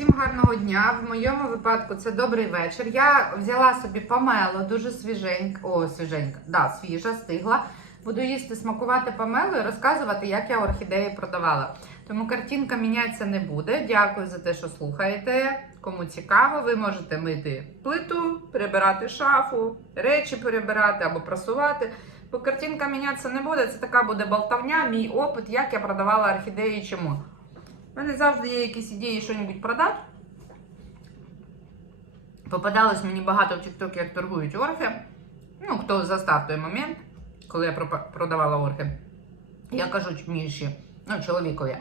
Всім гарного дня. В моєму випадку це добрий вечір. Я взяла собі помело, дуже свіженька. О, свіженька, да, свіжа, стигла. Буду їсти, смакувати помело і розказувати, як я орхідеї продавала. Тому картинка мінятися не буде. Дякую за те, що слухаєте. Кому цікаво, ви можете мити плиту, перебирати шафу, речі перебирати або прасувати. Бо картинка мінятися не буде. Це така буде болтовня, мій опит, як я продавала орхідеї чому. У мене завжди є якісь ідеї щось продати. Попадалось мені багато в Тіктокі, як торгують орхи. Ну, хто застав той момент, коли я продавала орхи. Я кажу Міші, ну, чоловікові.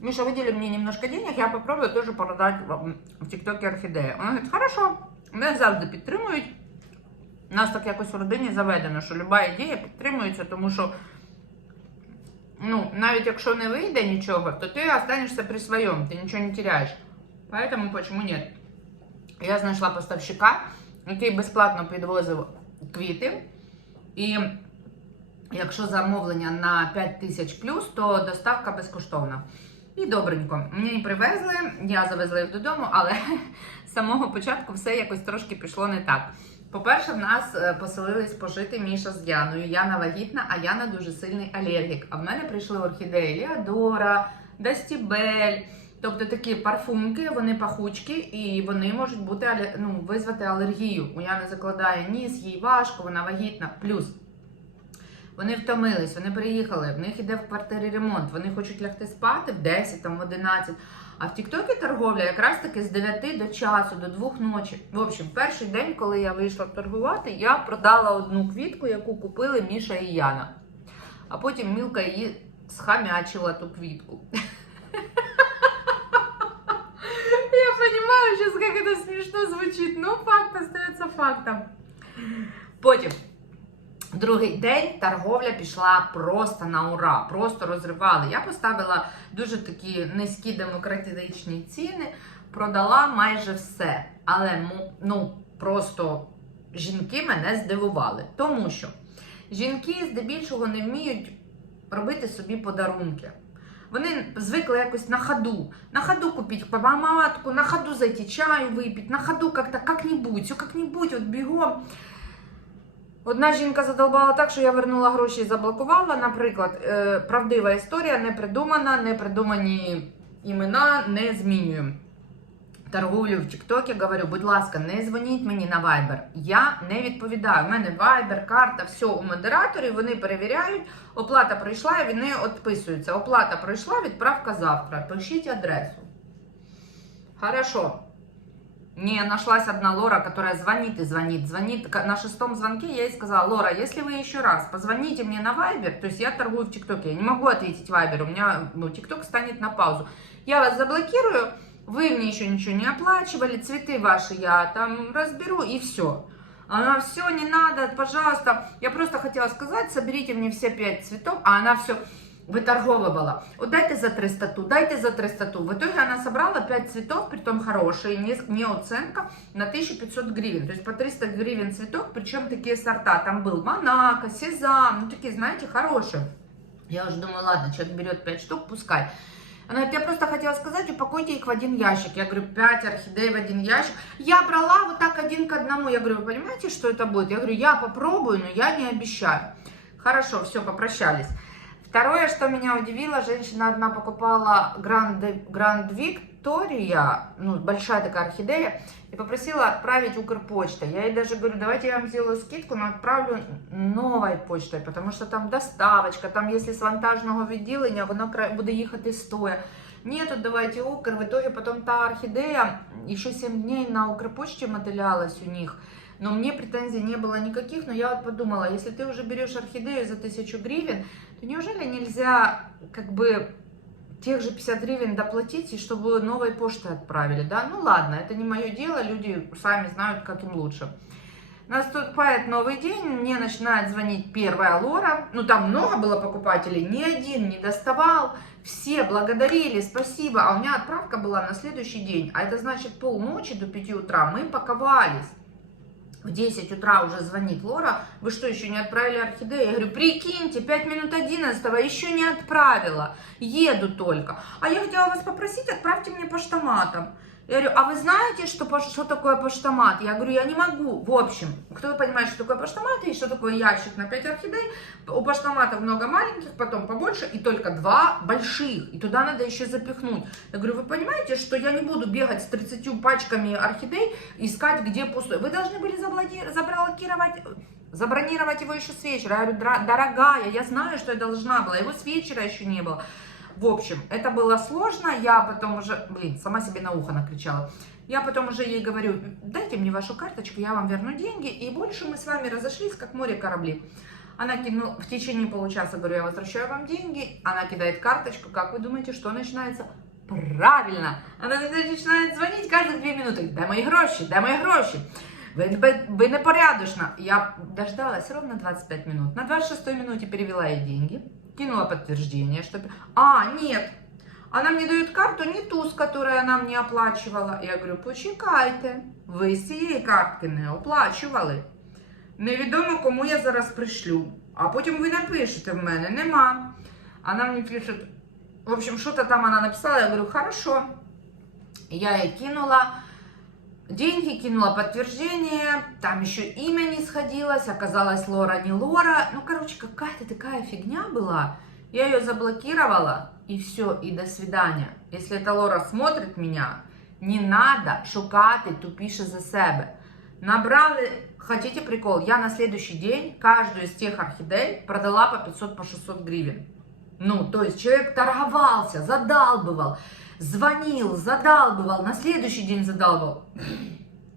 Міша, виділи мені немножко денег, я попробую теж продати в- в Тіктокі орхідеї. Вона говорить, хорошо, мене завжди підтримують. У нас так якось в родині заведено, що люба ідея підтримується, тому що ну, навіть якщо не вийде нічого, то ти останешся при своєму, ти нічого не теряєш. Поэтому почему нет? Я знайшла поставщика, який безплатно підвозив квіти. І якщо замовлення на 5 тисяч плюс, то доставка безкоштовна. І добренько. Мені привезли, я завезла їх додому, але з самого початку все якось трошки пішло не так. По-перше, в нас е, поселились пожити Міша з Яною. Яна вагітна, а Яна дуже сильний алергік. А в мене прийшли орхідеї Ліадора, Дастібель. Тобто такі парфумки, вони пахучкі і вони можуть бути ну, визвати алергію. У Яни закладає ніс, їй важко, вона вагітна. Плюс вони втомились, вони приїхали, в них іде в квартирі ремонт, вони хочуть лягти спати в 10, там, в 11. А в Тіктокі торговля якраз таки з 9 до часу, до 2 ночі. В общем, перший день, коли я вийшла торгувати, я продала одну квітку, яку купили Міша і Яна. А потім Мілка її схамячила ту квітку. Я понимаю сейчас, как это смешно звучит, но факт остается фактом. Потім, другий день торговля пішла просто на ура, просто розривали. Я поставила дуже такі низькі демократичні ціни, продала майже все. Але ну, просто жінки мене здивували. Тому що жінки здебільшого не вміють робити собі подарунки. Вони звикли якось на ходу. На ходу купить помадку, на ходу зайти чаю выпить, на ходу все как-нибудь, от бігом. Одна жінка задолбала так, що я вернула гроші і заблокувала. Наприклад, е, правдива історія не придумана, не придумані імена, не змінюємо. Торгую в Тіктокі, говорю, будь ласка, не дзвоніть мені на Viber. Я не відповідаю. У мене Viber, карта, все у модераторів, вони перевіряють. Оплата прийшла, і вони відписуються. Оплата пройшла, відправка завтра. Пишіть адресу. Хорошо. Не, нашлась одна Лора, которая звонит и звонит, звонит. На шестом звонке я ей сказала, Лора, если вы еще раз позвоните мне на Вайбер, то есть я торгую в ТикТоке, я не могу ответить Вайбер, у меня ну, ТикТок станет на паузу. Я вас заблокирую, вы мне еще ничего не оплачивали, цветы ваши я там разберу и все. Она все, не надо, пожалуйста. Я просто хотела сказать, соберите мне все пять цветов, а она все выторговывала. Вот дайте за 300 ту, дайте за 300 ту. В итоге она собрала 5 цветов, притом хорошие, не, не оценка, на 1500 гривен. То есть по 300 гривен цветов, причем такие сорта. Там был Монако, Сезам, ну такие, знаете, хорошие. Я уже думаю, ладно, человек берет 5 штук, пускай. Она говорит, я просто хотела сказать, упакуйте их в один ящик. Я говорю, 5 орхидей в один ящик. Я брала вот так один к одному. Я говорю, вы понимаете, что это будет? Я говорю, я попробую, но я не обещаю. Хорошо, все, попрощались. Второе, что меня удивило, женщина одна покупала Гранд, Гранд Виктория, ну, большая такая орхидея, и попросила отправить Укрпочтой. Я ей даже говорю, давайте я вам сделаю скидку, но отправлю новой почтой, потому що там доставочка, там, если з вантажного відділення, воно кра- буде їхати стоя. Ні, давайте Укр. В итоге потом та орхидея еще 7 дней на Укрпочте мотылялась у них. Но мне претензий не было никаких, но я вот подумала, если ты уже берешь орхидею за 1000 гривен, то неужели нельзя как бы тех же 50 гривен доплатить, и чтобы новой почтой отправили, да? Ну ладно, это не мое дело, люди сами знают, как им лучше. Наступает новый день, мне начинает звонить первая Лора, ну там много было покупателей, ни один не доставал, все благодарили, спасибо, а у меня отправка была на следующий день, а это значит полночи до 5 утра мы паковались. В 10 утра уже звонит Лора, вы что, еще не отправили орхидею? Я говорю, прикиньте, 5 минут 11 еще не отправила, еду только. А я хотела вас попросить, отправьте мне поштоматом. Я говорю, а вы знаете, что, что такое поштомат? Я говорю, я не могу. В общем, кто понимает, что такое поштомат и что такое ящик на 5 орхидей, у поштоматов много маленьких, потом побольше, и только два больших. И туда надо еще запихнуть. Я говорю, вы понимаете, что я не буду бегать с 30 пачками орхидей, искать, где пустой. Вы должны были заблоки- заблокировать, забронировать его еще с вечера. Я говорю, «Дра- дорогая, я знаю, что я должна была, его с вечера еще не было. В общем, это было сложно, я потом уже, блин, сама себе на ухо накричала. Я потом уже ей говорю, дайте мне вашу карточку, я вам верну деньги, и больше мы с вами разошлись, как море корабли. Она кинула, в течение получаса, говорю, я возвращаю вам деньги, она кидает карточку, как вы думаете, что начинается? Правильно, она начинает звонить каждые две минуты, дай мої гроші, дай мої гроші. Ви, ви, ви непорядочно. Я дождалась ровно 25 минут. На 26 минуте перевела ей деньги, Кинула подтверждение, что... А, нет, она мне дает карту не ту, с которой она мне оплачивала. Я говорю, почекайте, ви з цієї картки не оплачували. Невідомо, кому я зараз пришлю. А потім ви напишете в мене, нема. Она мне пишет, в общем, что-то там она написала, я говорю, хорошо. Я ей кинула деньги, кинула подтверждение, там еще имя не сходилось, оказалось Лора не Лора. Ну, короче, какая-то такая фигня была. Я ее заблокировала, и все, и до свидания. Если эта Лора смотрит меня, не надо шукати тупіше за себе. Набрали, хотите прикол, я на следующий день каждую из тех орхидей продала по 500, по 600 гривен. Ну, то есть человек торговался, задалбывал, звонил, задалбывал, на следующий день задалбывал.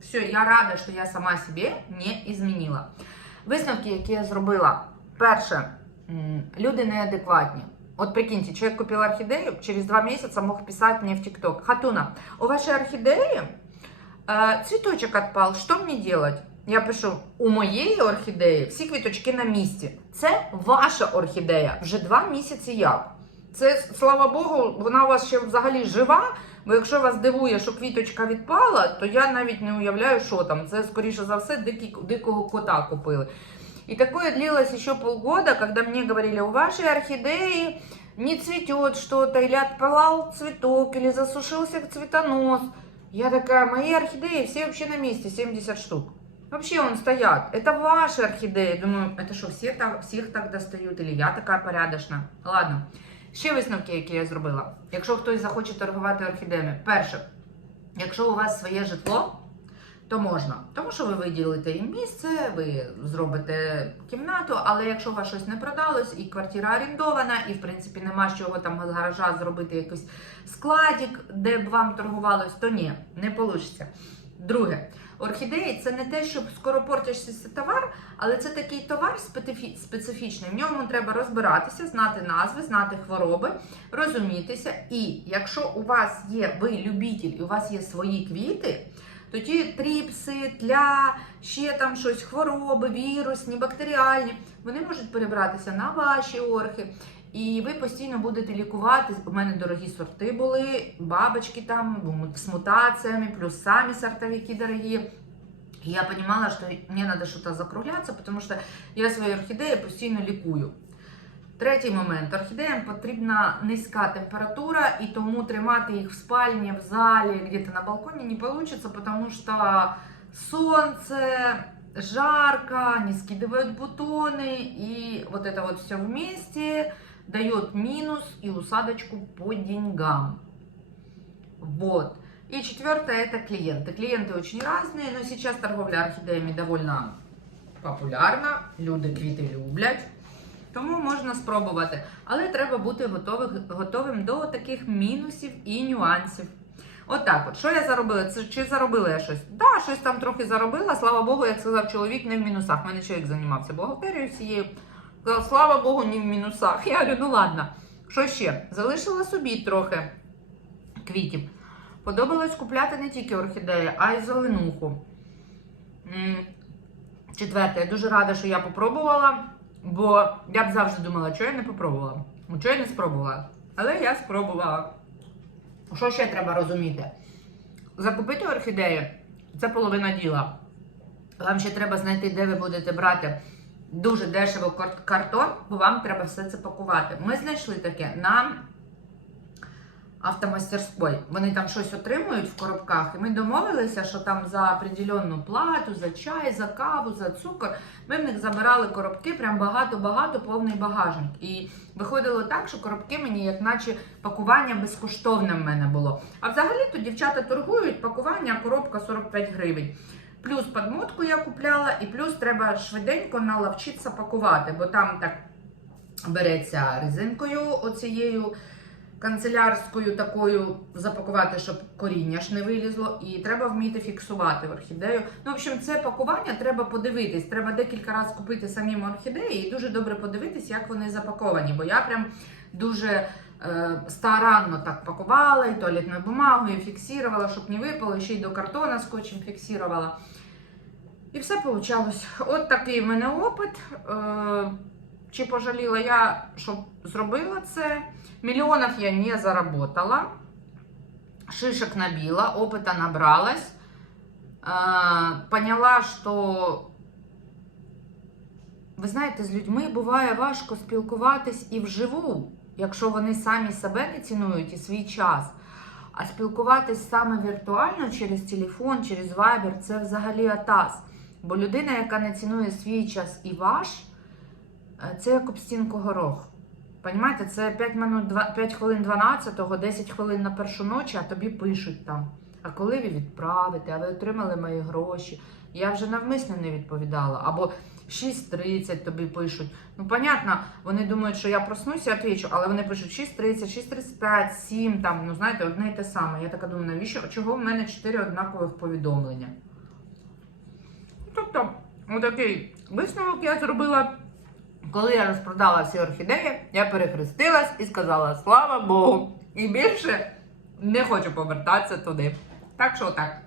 Все, я рада, що я сама себе не змінила. Висновки, які я зробила. Перше, м, люди неадекватні. От прикиньте, человек купил орхидею, через два месяца мог писать мне в ТикТок. Хатуна, у вашей орхидеи э, цветочек отпал, что мне делать? Я пишу, у моєї орхідеї всі квіточки на місці. Це ваша орхідея. Вже два місяці як. Це, слава Богу, вона у вас ще взагалі жива. Бо якщо вас дивує, що квіточка відпала, то я навіть не уявляю, що там. Це, скоріше за все, дикі, дикого кота купили. И такое длилось еще полгода, когда мне говорили, у вашей орхидеи не цветет что-то, или отпалал цветок, или засушился цветонос. Я такая, мои орхидеи все вообще на месте, 70 штук. Вообще он стоят. Это ваши орхидеи. Думаю, это что, все так, всіх так достають? Или я така порядочна? Ладно. Ще висновки, які я зробила. Якщо хтось захоче торгувати орхідеями. Перше, якщо у вас своє житло, то можна. Тому що ви виділите їм місце, ви зробите кімнату, але якщо у вас щось не продалось, і квартира орендована, і в принципі нема з чого там з гаража зробити якийсь складик, де б вам торгувалось, то ні, не вийде. Друге, орхідеї це не те, щоб скоро портишся товар, але це такий товар специфічний. В ньому треба розбиратися, знати назви, знати хвороби, розумітися. І якщо у вас є ви любитель, і у вас є свої квіти, то ті тріпси, тля, ще там щось, хвороби, вірусні, бактеріальні, вони можуть перебратися на ваші орхи. І ви постійно будете лікувати. У мене дорогі сорти були, бабочки там з мутаціями, плюс самі сортовики дорогі. И я понимала, что мне надо что-то закругляться, потому что я свої орхідеї постійно лікую. Третій момент. Орхідеям потрібна низька температура, і тому тримати їх в спальні, в залі, где-то на балконі не вийде, тому що сонце, жарко, не скидывают бутоны, и вот это вот все вместе дает минус и усадочку по деньгам. Вот. И четвертое это клиенты. Клиенты очень разные, но сейчас торговля орхідеями довольно популярна. Люди квіти люблять. Тому можна спробувати. Але треба бути готових, готовим до таких мінусів і нюансів. Отак, от, що я заробила? Це чи заробила я щось? Так, да, щось там трохи заробила. Слава Богу, як сказав чоловік, не в мінусах. У мене чоловік займався бухгалтерією всією. Слава Богу, не в мінусах. Я говорю, ну ладно. Що ще? Залишила собі трохи квітів. Подобалось купляти не тільки орхідеї, а й зеленуху. Четверте, я дуже рада, що я попробувала, бо я б завжди думала, що я не попробувала. Ну, Що я не спробувала. Але я спробувала. Що ще треба розуміти? Закупити орхідеї це половина діла. Вам ще треба знайти, де ви будете брати дуже дешево картон, бо вам треба все це пакувати. Ми знайшли таке на автомастерської. Вони там щось отримують в коробках, і ми домовилися, що там за определенну плату, за чай, за каву, за цукор. Ми в них забирали коробки, прям багато-багато, повний багажник. І виходило так, що коробки мені, як наче пакування безкоштовне в мене було. А взагалі то дівчата торгують, пакування, коробка 45 гривень. Плюс подмотку я купляла, і плюс треба швиденько наловчитися пакувати, бо там так береться резинкою оцією канцелярською такою запакувати, щоб коріння ж не вилізло, і треба вміти фіксувати орхідею. Ну, в общем, це пакування треба подивитись. Треба декілька разів купити самі орхідеї і дуже добре подивитись, як вони запаковані. Бо я прям дуже старанно так пакувала, і туалетною бумагою, і фіксувала, щоб не випало, ще й до картона скотчем фіксувала. І все вийшло. От такий в мене опит. Е, чи пожаліла я, що зробила це? Миллионов я не заработала. Шишек набила, опыта набралась. Поняла, що, ви знаєте, з людьми буває важко спілкуватись і вживу, якщо вони самі себе не цінують і свій час. А спілкуватись саме віртуально через телефон, через вайбер – це взагалі атас. Бо людина, яка не цінує свій час і ваш, е, це як об стінку горох. Понімаєте, це 5, минут, 2, 5 хвилин 12-го, 10 хвилин на першу ночі, а тобі пишуть там. А коли ви відправите, а ви отримали мої гроші? Я вже навмисно не відповідала. Або 6.30 тобі пишуть. Ну, понятно, вони думають, що я проснуся, відповідаю, але вони пишуть 6.30, 6.35, 7, там, ну знаєте, одне і те саме. Я така думаю, навіщо? Чого в мене 4 однакових повідомлення? Тобто, отакий висновок я зробила. Коли я розпродала всі орхідеї, я перехрестилась і сказала слава Богу! І більше не хочу повертатися туди. Так що так.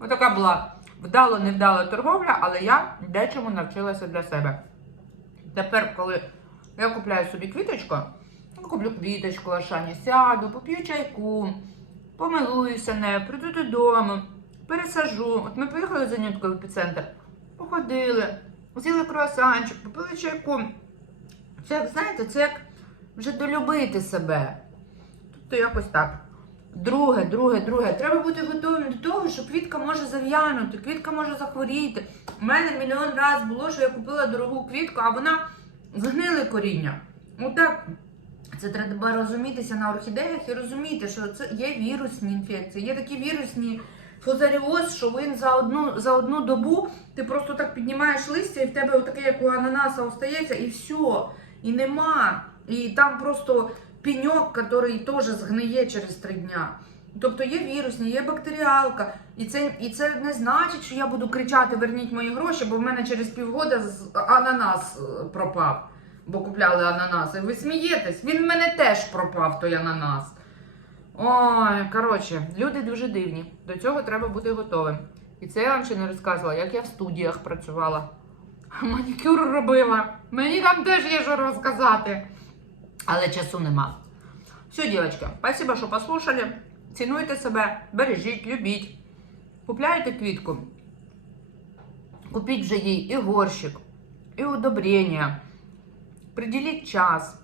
Отака була вдало-невдала торговля, але я дечому навчилася для себе. Тепер, коли я купляю собі квіточку, куплю квіточку Ашані, сяду, поп'ю чайку, помилуюся нею, прийду додому, пересажу. От ми поїхали за Нюткою в епіцентр, походили, взяли круасанчик, попили чайку. Це як, знаєте, це як вже долюбити себе. Тобто якось так. Друге, друге, друге. Треба бути готовим до того, що квітка може зав'янути, квітка може захворіти. У мене мільйон разів було, що я купила дорогу квітку, а вона згнили коріння. Отак. Це треба розумітися на орхідеях і розуміти, що це є вірусні інфекції, є такі вірусні фузаріоз, що він за одну, за одну добу ти просто так піднімаєш листя, і в тебе таке, як у ананаса, остається, і все. І нема. І там просто пеньок, який теж згниє через три дня. Тобто є вірусні, є бактеріалка. І це, і це не значить, що я буду кричати: верніть мої гроші, бо в мене через півгода ананас е, пропав, бо купляли ананаси. Ви смієтесь, він в мене теж пропав, той ананас. Ой, коротше, люди дуже дивні. До цього треба бути готовим. І це я вам ще не розказувала, як я в студіях працювала. Манікюр робила. Мені там теж є що розказати. Але часу нема. Все, дівчатки, спасибо, що послухали. Цінуйте себе, бережіть, любіть. Купляйте квітку. Купіть вже їй і горщик, і удобрення. Приділіть час.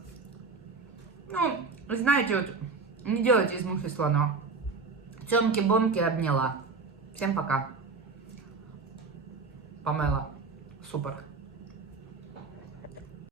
Ну, знаете, вот, не делайте из мухи слона. Тёмки-бомки обняла. Всем пока. Памела. Супер.